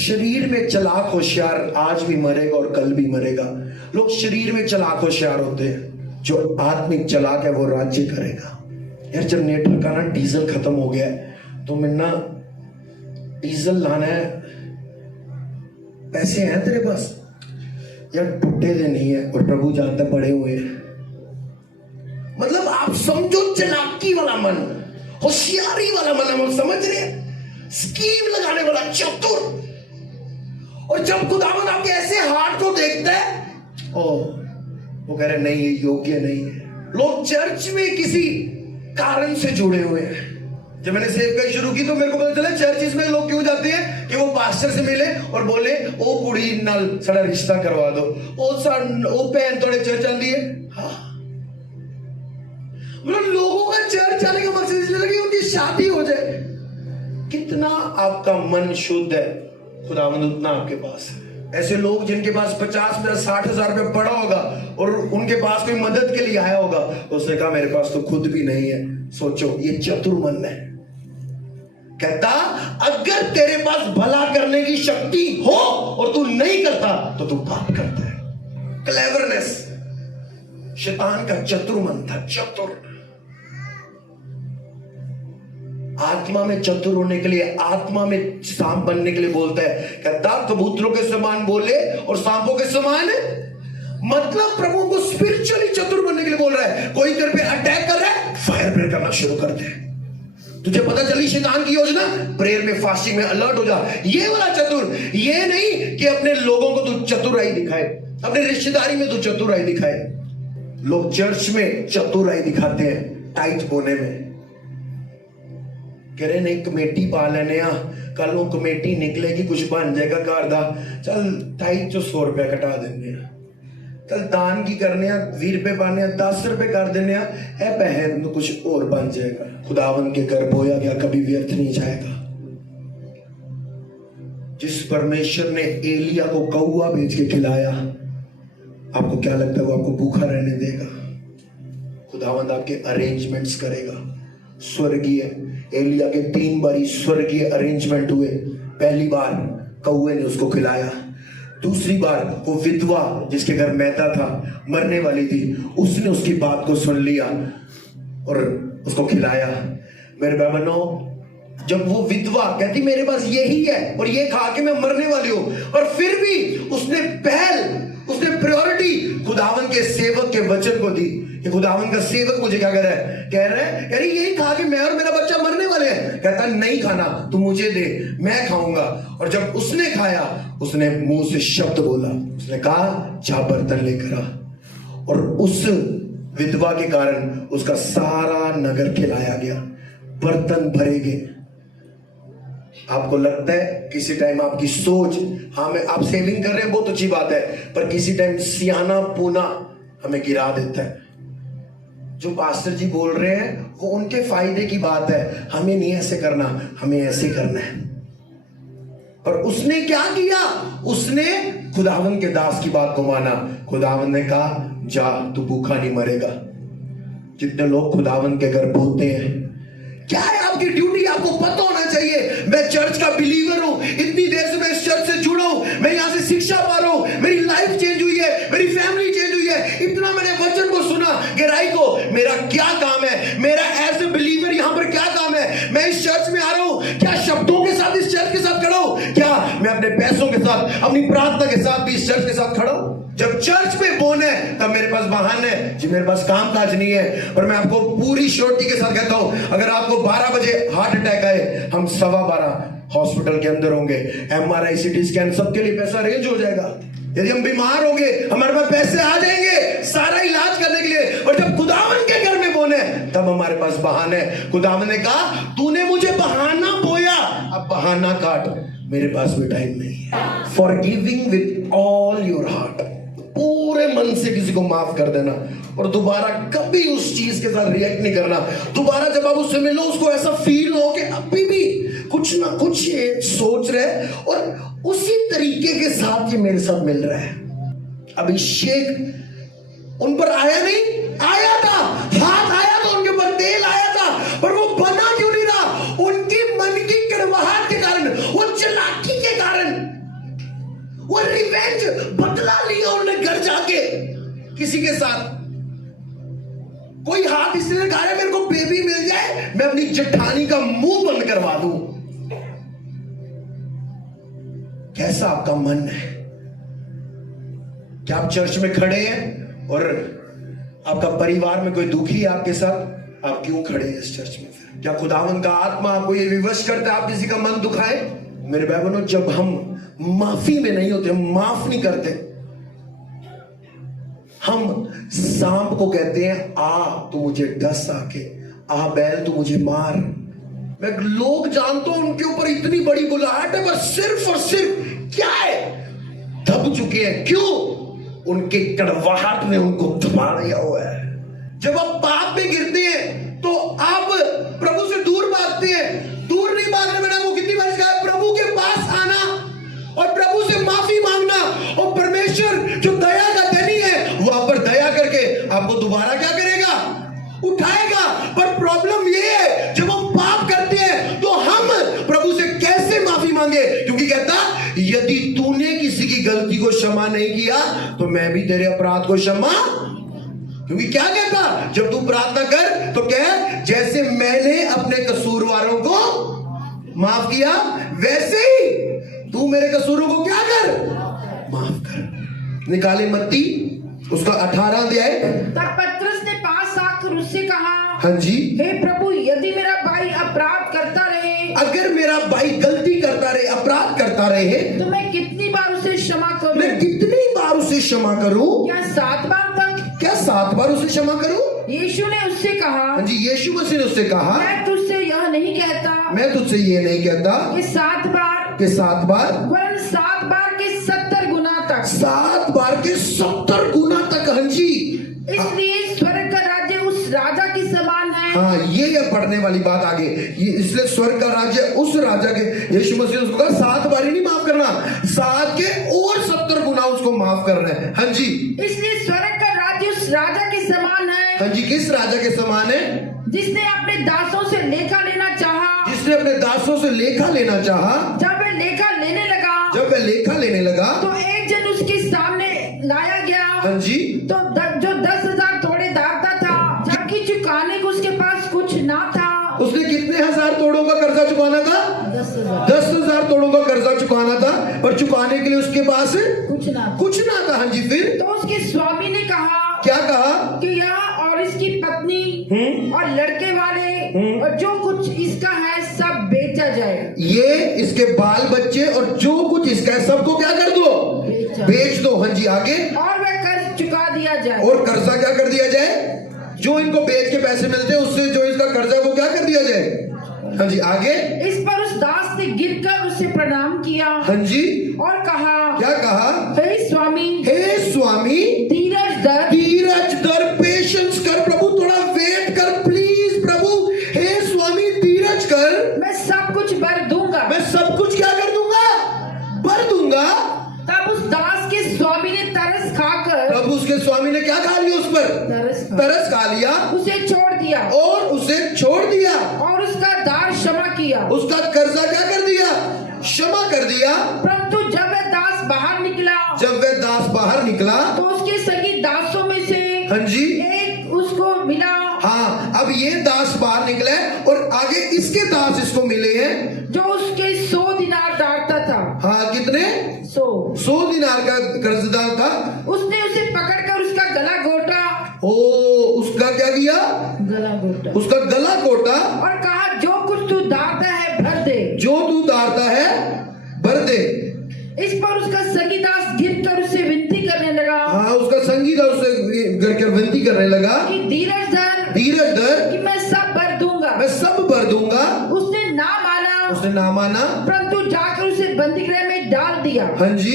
शरीर में चलाक होशियार आज भी मरेगा और कल भी मरेगा। लोग शरीर में चलाक होशियार होते हैं, जो आत्मिक चलाक है वो राज्य करेगा। यार जनरेटर का ना डीजल खत्म हो गया है, तो मैं ना डीजल लाना है, पैसे हैं तेरे पास? यार टूटे दे नहीं है, और प्रभु जानता पड़े हुए हैं। मतलब आप समझो चलाकी वाला मन, होशियारी वाला मन, हम समझ रहे हैं, स्कीम लगाने वाला चतुर। और जब खुदावंद आपके ऐसे हार्ट को देखता है, ओ वो कह रहे नहीं ये योग्य नहीं है। लोग चर्च में किसी कारण से जुड़े हुए हैं। जब मैंने सेवकाई शुरू की तो मेरे को पता चला चर्चिस में लोग क्यों जाते हैं कि वो पास्टर से मिले और बोले ओ कुड़ी नाल साड़ा रिश्ता करवा दो, ओ भैन थोड़े चर्च आंदी है। हाँ, मतलब लोगों का चर्च आने का मकसद इसलिए कि उनकी शादी हो जाए। कितना आपका मन शुद्ध है, खुदावंद उतना आपके पास है। ऐसे लोग जिनके पास 50,000-60,000 रुपए पड़ा होगा और उनके पास कोई मदद के लिए आया होगा, उसने कहा मेरे पास तो खुद भी नहीं है। सोचो, ये चतुर मन है। कहता अगर तेरे पास भला करने की शक्ति हो और तू नहीं करता तो तू पाप करता है। क्लेवरनेस, शैतान का चतुर मन था, चतुर। आत्मा में चतुर होने के लिए, आत्मा में सांप बनने के लिए बोलता है। कहता कबूतरों के समान बोले और सांपों के समान है। मतलब प्रभु को स्पिरिचुअली चतुर बनने के लिए बोल रहा है। कोई तेरे पे अटैक कर रहा है, फायर प्रेयर करना शुरू कर दे। तुझे पता चली शैतान की योजना, प्रेयर में, फास्टिंग में अलर्ट हो जा। ये वाला चतुर, ये नहीं कि अपने लोगों को तू चतुराई दिखाए, अपने रिश्तेदारी में तू चतुराई दिखाए। लोग चर्च में चतुराई दिखाते हैं, टाइट होने में। कह रहे नहीं कमेटी पा लेने, कल वो कमेटी निकलेगी, कुछ बन जाएगा घर दा, चल टाइट जो 100 रुपया कटा देने, चल दान की करने 20 रुपए पाने, 10 रुपए कर देने, है बहन तो कुछ और बन जाएगा। खुदावन के घर बोया गया कभी व्यर्थ नहीं जाएगा। जिस परमेश्वर ने एलिया को कौवा भेज के खिलाया, आपको क्या लगता है वो आपको भूखा रहने देगा? खुदावंद आपके अरेंजमेंट्स करेगा। स्वर्गीय एलिया के 3 बारी स्वर्गीय अरेंजमेंट हुए। पहली बार कौवे ने उसको खिलाया, दूसरी बार वो विधवा जिसके घर मैदा था, मरने वाली थी, उसने उसकी बात को सुन लिया और उसको खिलाया। मेरे बहनों, जब वो विधवा कहती मेरे पास यही है और ये खा के मैं मरने वाली हूं, और फिर भी उसने प्रायोरिटी खुदावन के सेवक के वचन को दी कि खुदावन का सेवक मुझे क्या कह रहा है, कह रहा है यार यही खा के मैं और मेरा बच्चा मरने वाले हैं। कहता नहीं खाना, तू मुझे दे, मैं खाऊंगा। और जब उसने खाया, उसने मुंह से शब्द बोला, उसने कहा जा बर्तन लेकर आ। और उस विधवा के कारण उसका सारा नगर खिलाया गया, बर्तन भरे गए। आपको लगता है किसी टाइम आपकी सोच, हाँ मैं आप सेविंग कर रहे हैं बहुत अच्छी बात है, पर किसी टाइम सियाना पूना हमें गिरा देता है। जो पास्टर जी बोल रहे हैं वो उनके फायदे की बात है, हमें नहीं ऐसे करना, हमें ऐसे करना है। पर उसने क्या किया? उसने खुदावन के दास की बात को माना। खुदावन ने कहा जा तू भूखा नहीं मरेगा। जितने लोग खुदावन के घर बोलते हैं, क्या है आपकी ड्यूटी? आपको पता होना चाहिए मैं चर्च का बिलीवर हूं, इतनी देर से मैं इस चर्च से जुड़ा हूं, मैं यहां से शिक्षा पा रहा हूं, मेरी लाइफ चेंज हुई है, मेरी फैमिली चेंज हुई है, इतना मैंने वचन को सुना, गहराई को। मेरा क्या काम है? मेरा एज ए बिलीवर यहां पर क्या काम है? मैं इस चर्च में आ रहा हूं, क्या शब्दों के साथ इस चर्च के साथ खड़ा हूं? क्या मैं अपने पैसों के साथ, अपनी प्रार्थना के साथ भी इस चर्च के साथ खड़ा हूं? जब चर्च में बोन है तब मेरे पास बहाने है जी, मेरे पास काम काज नहीं है। पर मैं आपको पूरी श्योरिटी के साथ कहता हूं, अगर आपको 12 बजे हार्ट अटैक आए, हम 12:15 हॉस्पिटल के अंदर होंगे। MRI CT स्कैन सबके लिए पैसा अरेंज हो जाएगा। यदि हम बीमार होंगे हमारे पास पैसे आ जाएंगे सारा इलाज करने के लिए। और जब खुदावन के घर में बोने तब हमारे पास बहाने। खुदावन ने कहा तूने मुझे बहाना बोया, अब बहाना काट, मेरे पास भी टाइम नहीं है। Forgiving with all your heart, पूरे मन से किसी को माफ कर देना और दोबारा कभी उस चीज के साथ रिएक्ट नहीं करना। दोबारा जब आप उससे मिलो उसको ऐसा फील हो कि अभी भी कुछ ना कुछ ये सोच रहे और उसी तरीके के साथ ये मेरे साथ मिल रहा है। अभिषेक उन पर आया नहीं, आया था, हाथ आया था उनके ऊपर, तेल आया था, पर वो बना क्यों नहीं रहा? उनकी मन की कड़वाहट के कारण, वो चालाकी के कारण रिवेंज, बदला लिया उन्होंने घर जाके किसी के साथ। कोई हाथ इसलिए लगाया मेरे को बेबी मिल जाए, मैं अपनी जेठानी का मुंह बंद करवा दूं। कैसा आपका मन है? क्या आप चर्च में खड़े हैं और आपका परिवार में कोई दुखी है आपके साथ, आप क्यों खड़े हैं इस चर्च में? फिर क्या खुदावंद का आत्मा आपको ये विवश करता है आप किसी का मन दुखाए? मेरे भाई बहनों, जब हम माफी में नहीं होते, हम माफ नहीं करते, हम सांप को कहते हैं आ तो मुझे डस आके, आ बैल तो मुझे मार। मैं लोग जानता हूं उनके ऊपर इतनी बड़ी बुलाहट है, पर सिर्फ और सिर्फ क्या है, दब चुके हैं। क्यों? उनके कड़वाहट ने उनको दबा दिया हुआ है। जब आप पाप में गिरते हैं तो आप प्रभु से दूर भागते हैं। दूर नहीं भागने में, वो कितनी बार कहा है, प्रभु के पास आना और प्रभु से माफी मांगना, और परमेश्वर जो दया का धनी है वो आप पर दया करके आपको दोबारा क्या करेगा? उठाएगा। पर प्रॉब्लम ये है, जब हम पाप करते हैं तो हम प्रभु से कैसे माफी मांगे? क्योंकि कहता, यदि तूने किसी की गलती को क्षमा नहीं किया तो मैं भी तेरे अपराध को क्षमा। क्योंकि क्या कहता, जब तू प्रार्थना कर तो कह, जैसे मैंने अपने कसूरवारों को माफ किया वैसे ही तू मेरे कसूरों को क्या कर, माफ कर। निकाले मत्ती उसका 18 अध्याय। तब पतरस ने पास आकर उससे कहा, हाँ जी, हे प्रभु, यदि मेरा भाई अपराध करता रहे, अगर मेरा भाई गलती करता रहे, अपराध करता रहे, तो मैं कितनी बार उसे क्षमा करूं? मैं कितनी बार उसे क्षमा करूं? क्या 7 बार तक? क्या 7 बार उसे क्षमा करूं? यीशु ने उससे कहा, हाँ जी, यीशु मसीह ने उससे कहा, मैं तुझसे यह नहीं कहता, मैं तुझसे ये नहीं कहता कि 7 बार, कि 7 बार, वरन 7 बार के 70 गुना तक। 7 बार के 70 गुना तक। हाँ जी, इसलिए स्वर्ग का राज्य उस राजा के समान है। हाँ, ये पढ़ने वाली बात आगे, ये इसलिए स्वर्ग का राज्य उस राजा के, यीशु मसीह ने उसको कहा 7 बार ही नहीं माफ करना, 7 के और 70 गुना उसको माफ करना है। हाँ जी, इसलिए स्वर्ग का राज्य उस राजा के समान है। हाँ जी, किस राजा के समान है? जिसने अपने दासों से लेखा लेना चाहा। जिसने अपने दासों से लेखा लेना चाहा। जब वह लेखा लेने लगा, जब वह लेखा लेने लगा तो एक जन उसके सामने लाया गया, हाँ जी, तो जो 10,000 थोड़े दागता था, जबकि चुकाने को उसके पास कुछ ना था। उसने कितने 1000 तोड़ों का कर्जा चुकाना था? 10,000 तोड़ों का कर्जा चुकाना था, पर चुकाने के लिए उसके पास कुछ ना था। हाँ जी, फिर तो उसके स्वामी ने कहा, क्या कहा? कि यह और इसकी पत्नी और लड़के वाले और जो कुछ इसका है सब बेचा जाए। ये इसके बाल बच्चे और जो कुछ इसका है सबको क्या कर दो? बेच दो। हाँ जी, आगे। और वह कर्ज चुका दिया जाए। और कर्जा क्या कर दिया जाए? जो इनको बेच के पैसे मिलते हैं उससे जो इसका कर्जा वो क्या कर दिया जाए? हाँ जी, आगे। इस पर उस दास ने गिरकर उसे प्रणाम किया। हाँ जी, और कहा, क्या कहा? हे स्वामी, हे स्वामी, धीरज धर, धीरज धर, पेशेंस कर। प्रभु थोड़ा वेट कर प्लीज। प्रभु, हे स्वामी, धीरज कर, मैं सब कुछ भर दूंगा। मैं सब कुछ क्या कर दूंगा? भर दूंगा। तब उस दास के स्वामी ने तरस खाकर, तब उसके स्वामी ने क्या खा लिया? उस पर तरस खा लिया, उसे छोड़ दिया और उसे छोड़ दिया, और उसका दार क्षमा किया। उसका कर्जा क्या कर दिया? क्षमा कर दिया। परंतु जब वह दास बाहर निकला, जब वह दास बाहर निकला, तो उसके सगी दासों में से हाँ जी, एक उसको मिला। हाँ, अब ये दास बाहर निकले और आगे इसके दास इसको मिले हैं, जो उसके 100 दिनार दारता था। हाँ, कितने? 100 दिनार का कर्जदार था। उसने उसे पकड़कर उसका गला घोटा। ओ, उसका क्या किया? गला घोटा। उसका गला घोटा और कहा, जो कुछ तू दारता है भर दे। जो तू दारता है भर दे। इस पर उसका सगीदास गिरकर उसे विनती करने लगा। हाँ, उसका संगीत उससे गिरकर विनती करने लगा कि धीरज धर, धीरज धर, कि मैं सब भर दूंगा। मैं सब भर दूंगा। उसने ना माना, उसने ना माना, परंतु जाकर उसे बंदीगृह में डाल दिया। हाँ जी,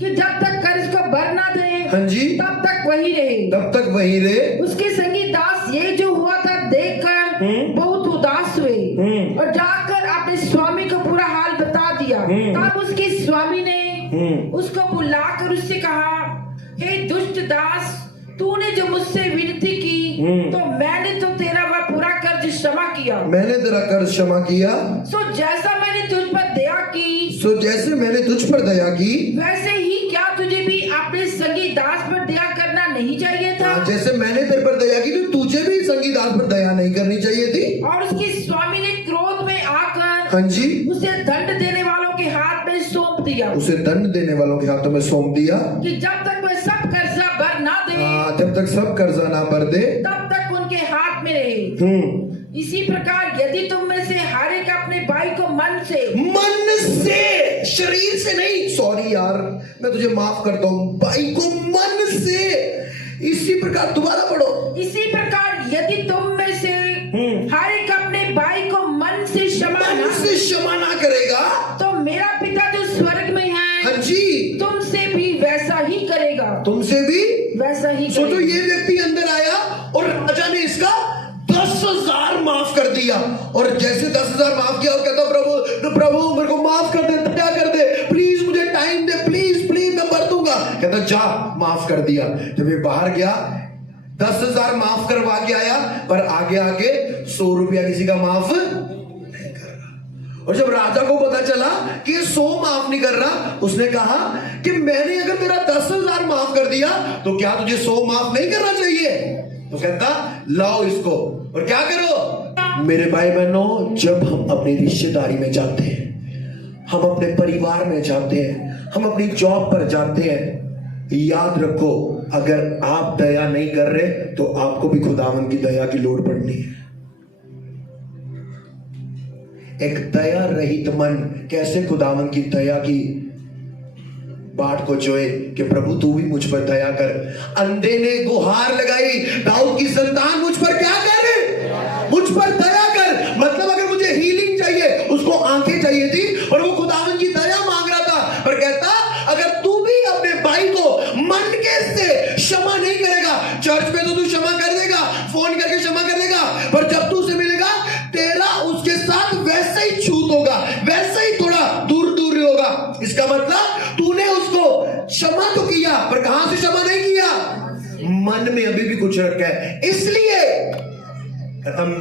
कि जब तक कर्ज को भर ना दे, हाँ जी, तब तक वही रहे। तब तक वहीं रहे। उसके संगी दास ये जो हुआ था देखकर बहुत उदास हुए और जाकर अपने स्वामी को पूरा हाल बता दिया। तब उसके स्वामी ने उसको बुलाकर उससे कहा, हे दुष्ट दास, तूने जो मुझसे विनती की, तो मैंने तो तेरा वह पूरा कर्ज क्षमा किया। मैंने तेरा कर्ज क्षमा किया। सो जैसा मैंने तुझ पर दया की, सो जैसे मैंने तुझ पर दया की, वैसे ही क्या तुझे भी अपने संगी दास पर दया करना नहीं चाहिए था? जैसे मैंने तेरे पर दया की तो तुझे भी संगी दास पर दया नहीं करनी चाहिए थी? और उसके स्वामी ने क्रोध में आकर हाँ जी, उसे दंड देने वालों के हाथ में सौंप दिया उसे दंड देने वालों के हाथों में सौंप दिया कि जब तक वह सब कर्जा भर ना दे, जब तक सब कर्जा ना भर दे तब तक उनके हाथ में रहे। इसी प्रकार यदि तुम में से हर एक अपने भाई को मन से, शरीर से नहीं, सॉरी यार मैं तुझे माफ करता हूँ, भाई को मन से, इसी प्रकार दोबारा पढ़ो, इसी प्रकार यदि तुम में से हर एक अपने भाई को मन से क्षमा ना करेगा तो मेरा पिता जो स्वर्ग में है, हाँ जी, तुमसे भी वैसा ही करेगा, तुमसे भी वैसा ही सोचो। करेगा। ये व्यक्ति अंदर आया और राजा ने इसका 10,000 माफ कर दिया, और जैसे 10,000 माफ किया और कहता प्रभु मेरे को माफ कर दे, दया कर दे, प्लीज मुझे टाइम दे, प्लीज प्लीज मैं भर दूंगा। कहता जा, माफ कर दिया। जब ये बाहर गया 10,000 माफ करवा के आया, पर आगे आगे 100 रुपया किसी का माफ नहीं कर रहा। और जब राजा को पता चला कि ये 100 माफ नहीं कर रहा, उसने कहा कि मैंने अगर तेरा 10,000 माफ कर दिया तो क्या तुझे 100 माफ नहीं करना चाहिए? तो कहता लाओ इसको और क्या करो। मेरे भाई बहनों, जब हम अपनी रिश्तेदारी में जाते हैं, हम अपने परिवार में जाते हैं, हम अपनी जॉब पर जाते हैं, याद रखो अगर आप दया नहीं कर रहे तो आपको भी खुदावन की दया की लोड़ पड़नी है। एक दया रहित मन कैसे खुदावन की दया की बाट को जोए कि प्रभु तू भी मुझ पर दया कर। अंधे ने गुहार लगाई, दाऊद की संतान मुझ पर क्या कर, मुझ पर दया कर। मतलब अगर मुझे हीलिंग चाहिए, उसको आंखें चाहिए थी और वो खुदावन की दया मांग रहा था, पर कहता अगर तू भी अपने भाई को मन के से क्षमा नहीं करेगा, चर्च पे तो तू क्षमा कर देगा, फोन करके क्षमा कर देगा, पर जब तू उसे मिलेगा तेरा उसके साथ वैसे ही छूत होगा, वैसे ही थोड़ा दूर दूर होगा। इसका मतलब तूने उसको क्षमा तो किया, पर कहां से क्षमा नहीं किया, मन में अभी भी कुछ रखा है, इसलिए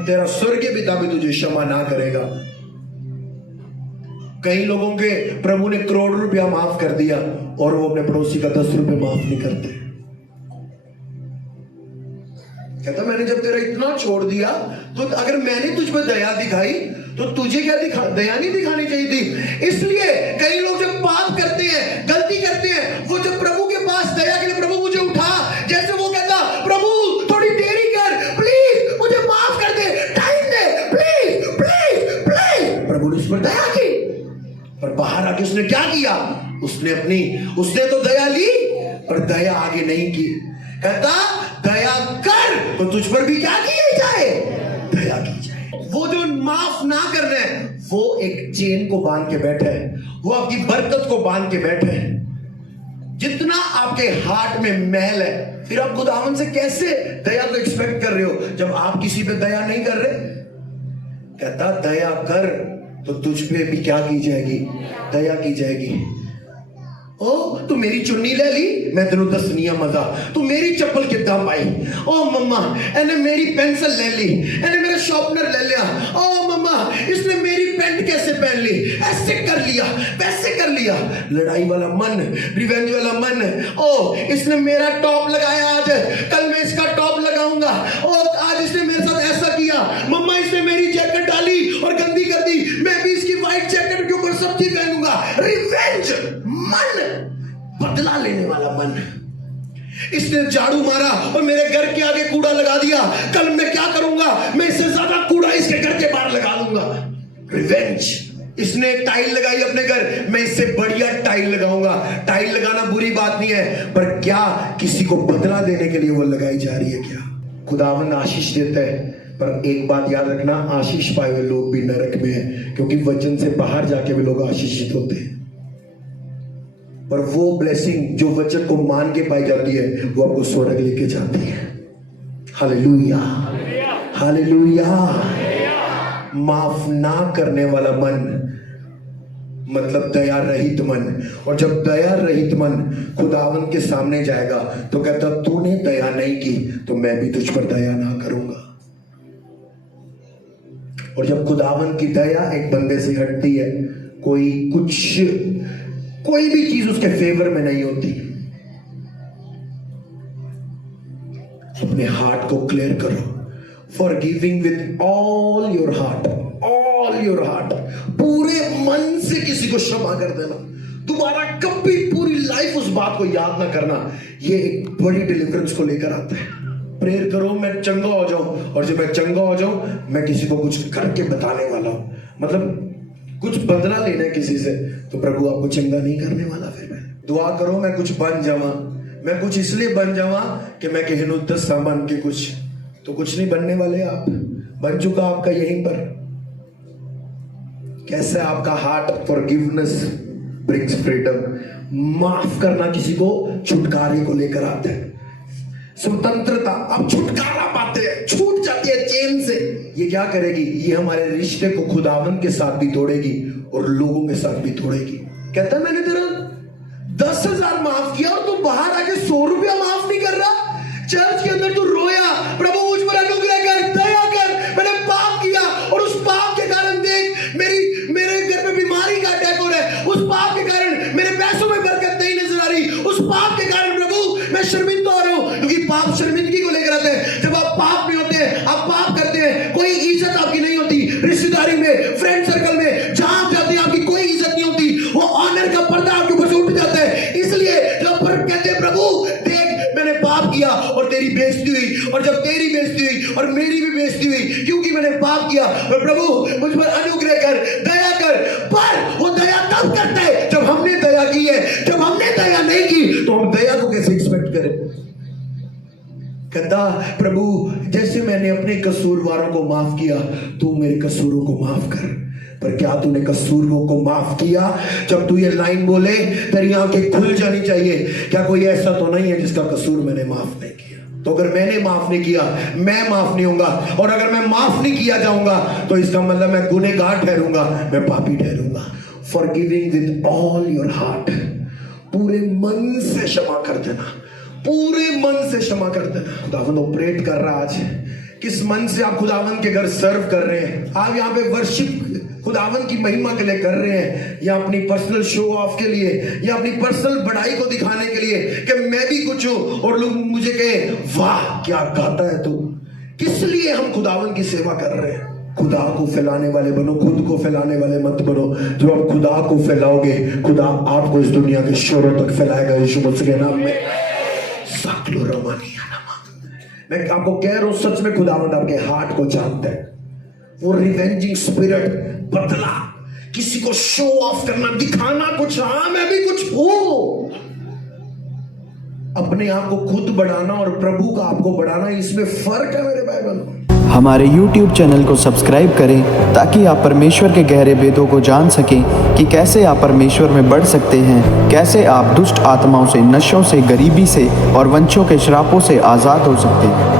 तेरा स्वर्गीय पिता भी तुझे क्षमा ना करेगा। कई लोगों के प्रभु ने करोड़ रुपया माफ कर दिया और वो अपने पड़ोसी का 10 रुपए माफ नहीं करते। कहता मैंने जब तेरा इतना छोड़ दिया तो अगर मैंने तुझ पर दया दिखाई तो तुझे क्या दया नहीं दिखानी चाहिए थी। इसलिए कई लोग जब पाप करते हैं, गलती करते हैं, वो जब प्रभु के पास दया के लिए प्रभु मुझे उठा, जैसे वो कहता प्रभु थोड़ी देरी कर, प्लीज मुझे माफ कर दे, टाइम दे, प्लीज प्लीज प्लीज। प्रभु ने उस पर दया की, पर बाहर आके उसने क्या किया, उसने तो दया ली पर दया आगे नहीं की। कहता दया कर तो तुझ पर भी क्या किया जाए, दया की जाए। वो जो माफ ना कर रहे हैं वो एक चेन को बांध के बैठे हैं, वो आपकी बरकत को बांध के बैठे हैं। जितना आपके हार्ट में मैल है, फिर आप खुदावन से कैसे दया को एक्सपेक्ट कर रहे हो जब आप किसी पे दया नहीं कर रहे। कहता दया कर तो तुझ पे भी क्या की जाएगी, दया की जाएगी। ओ तू मेरी चुन्नी ले ली, मैं तेनू दसनिया मजा, तू मेरी चप्पल कितना पाई, ओ मम्मा एने मेरी पेंसिल ले ली, एने मेरा शॉर्पनर ले लिया, ओ मम्मा इसने मेरी पेंट कैसे पहन ली, ऐसे कर लिया वैसे कर लिया। लड़ाई वाला मन, रिवेंज वाला मन, ओ इसने मेरा टॉप लगाया आज, कल मैं इसका टॉप लगाऊंगा, ओ आज इसने मेरे साथ ऐसा किया, मम्मा इसने मेरी जैकेट डाली और गंदी कर दी, मैं भी इसकी व्हाइट जैकेट के ऊपर सब्जी पहनूंगा। रिवेंज मन, बदला लेने वाला मन। इसने झाड़ू मारा और मेरे घर के आगे कूड़ा लगा दिया, कल मैं क्या करूंगा, मैं इससे ज्यादा कूड़ा इसके घर के बाहर लगा दूंगा। रिवेंज। इसने टाइल लगाई अपने घर, मैं इससे बढ़िया टाइल लगाऊंगा। टाइल लगाना बुरी बात नहीं है, पर क्या किसी को बदला देने के लिए वो लगाई जा रही है क्या? खुदावंद आशीष देता है, पर एक बात याद रखना, आशीष पाए हुए लोग भी नरक में हैं, क्योंकि वचन से बाहर जाके भी लोग आशीषित होते हैं। पर वो ब्लेसिंग जो वचन को मान के पाई जाती है वो आपको स्वर्ग लेके जाती है। Hallelujah, hallelujah. माफ ना करने वाला मन मतलब दया रहित मन। और जब दया रहित मन खुदावन के सामने जाएगा तो कहता तूने दया नहीं की तो मैं भी तुझ पर दया ना करूंगा। और जब खुदावन की दया एक बंदे से हटती है कोई भी चीज उसके फेवर में नहीं होती। अपने हार्ट को क्लियर करो, forgiving with all your heart, पूरे मन से किसी को क्षमा कर देना। दोबारा कभी पूरी लाइफ उस बात को याद ना करना। ये एक बड़ी डिलीवरेंस को लेकर आता है। प्रेयर करो मैं चंगा हो जाऊं, और जब मैं चंगा हो जाऊं मैं किसी को कुछ करके बताने वाला हूं, मतलब कुछ बदला लेना है किसी से, तो प्रभु आपको चंगा नहीं करने वाला। फिर मैं दुआ करो मैं कुछ बन जावा, मैं कुछ इसलिए बन जावा कि मैं कहूं 10 सामान के कुछ, तो कुछ नहीं बनने वाले। आप बन चुका आपका यहीं पर। कैसे आपका हार्ट फॉरगिवनेस ब्रिंग्स फ्रीडम, माफ करना किसी को छुटकारे को लेकर आता है। स्वतंत्रता, आप छुटकारा पाते हैं, छूट जाती है चेन से। ये क्या करेगी? ये हमारे रिश्ते को खुदावन के साथ भी तोड़ेगी और लोगों के साथ भी तोड़ेगी। कहता है मैंने तेरा 10,000 माफ किया और तू बाहर आके 100 रुपया माफ नहीं कर रहा। चर्च के अंदर तू रोया, प्रभु मुझ पर अनुग्रह कर, दया कर, मैंने पाप किया और उस पाप के कारण देख मेरे घर में बीमारी का अटैक हो रहा है, उस पाप के कारण मेरे पैसों में बरकत नहीं नजर आ रही, उस पाप के कारण प्रभु मैं शर्मिंदा हो रहा हूं। क्योंकि पाप शर्मिंदगी को लेकर आते हैं। जब आप पाप में होते हैं, आप पाप करते हैं, कोई इज्जत आपकी नहीं होती। रिश्तेदारी में, फ्रेंड सर्कल में, जहां आप जाते हैं आपकी कोई इज्जत नहीं होती। वो ऑनर का पर्दा आपके ऊपर से उठ जाता है। इसलिए जब कहते हैं प्रभु देख मैंने पाप किया और तेरी बेइज्जती हुई, और जब तेरी बेइज्जती हुई और मेरी भी बेइज्जती हुई क्योंकि मैंने पाप किया, और प्रभु मुझ पर अनुग्रह कर, दया कर। पर वो दया तब करता है जब हमने दया की है। जब हमने दया नहीं की तो हम दया को कैसे एक्सपेक्ट करें? कहता प्रभु जैसे मैंने अपने कसूरवारों को माफ किया, तू मेरे कसूरों को माफ कर। पर क्या तूने कसूरों को माफ किया? जब तू ये लाइन बोले तेरी आंखें खुल जानी चाहिए। क्या कोई ऐसा तो नहीं है जिसका कसूर मैंने माफ नहीं किया? तो अगर मैंने माफ नहीं किया, मैं माफ नहीं होऊंगा, और अगर मैं माफ नहीं किया जाऊंगा तो इसका मतलब मैं गुनहगार ठहरूंगा, मैं पापी ठहरूंगा। Forgiving with all your heart, पूरे मन से क्षमा कर देना, पूरे मन से क्षमा कर देना। खुदावन ऑपरेट कर रहा आज। किस मन से आप खुदावन के घर सर्व कर रहे हैं? आप यहाँ पे वर्शिप खुदावन की महिमा के लिए कर रहे हैं, या अपनी पर्सनल शो ऑफ के लिए, या अपनी पर्सनल बड़ाई को दिखाने के लिए कि मैं भी कुछ हूं और लोग मुझे कहे वाह क्या गाता है तू? किस लिए हम खुदावन की सेवा कर रहे हैं? खुदा को फैलाने वाले बनो, खुद को फैलाने वाले मत बनो। जो आप खुदा को फैलाओगे, खुदा आपको इस दुनिया के शोरों तक फैलाएगा यीशु मसीह के नाम में। साकलो रमानिया नमा। मैं आपको कह रहा हूं सच में खुदावंद आपके हार्ट को जानता है। वो रिवेंजिंग स्पिरिट, बदला, किसी को शो ऑफ करना, दिखाना कुछ, हाँ मैं भी कुछ हूं, अपने आप को खुद बढ़ाना और प्रभु का आपको बढ़ाना, इसमें फर्क है मेरे भाई बहनों। हमारे YouTube चैनल को सब्सक्राइब करें ताकि आप परमेश्वर के गहरे भेदों को जान सकें कि कैसे आप परमेश्वर में बढ़ सकते हैं, कैसे आप दुष्ट आत्माओं से, नशों से, गरीबी से और वंशों के श्रापों से आज़ाद हो सकते हैं।